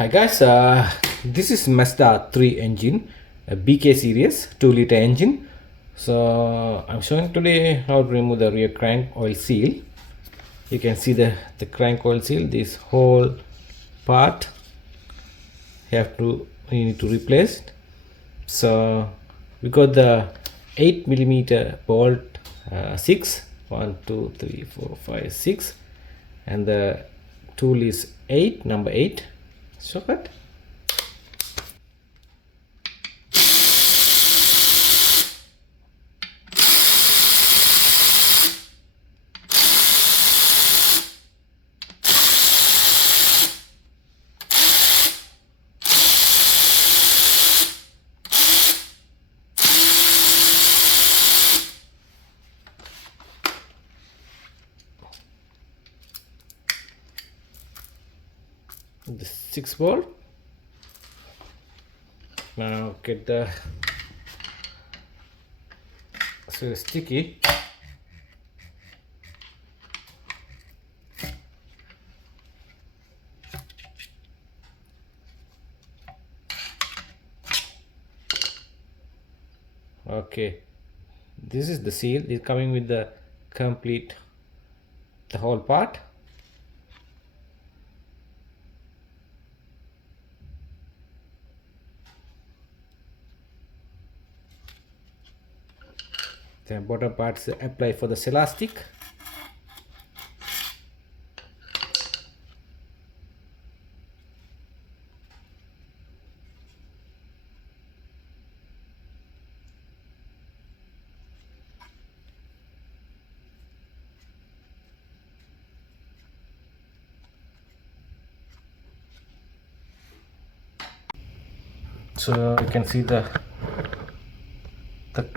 Hi guys, this is Mazda 3 engine, a BK series 2-liter engine. So I'm showing today how to remove the rear crank oil seal. You can see the crank oil seal, this whole part you need to replace. So we got the 8mm bolt 6, 1 2 3 4 5 6, and the tool is number 8 socket. The 6 bolt. Now get the sticky. Okay, this is the seal. It's coming with the whole part. The bottom parts apply for the elastic. So you can see the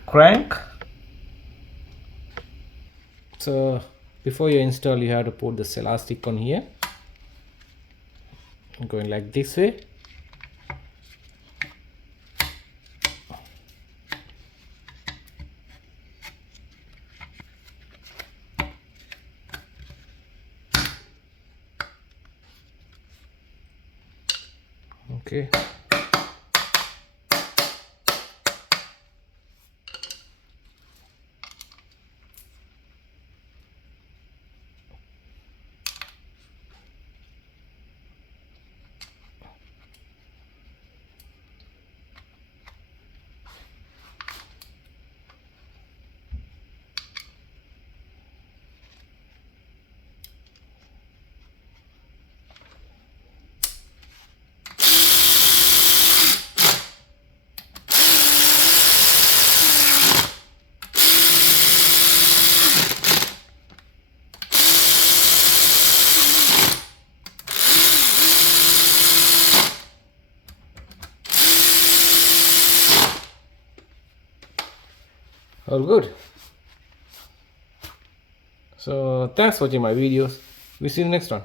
crank. So before you install, you have to put the elastic on here, going like this way. Okay. All good. So thanks for watching my videos. We see you next one.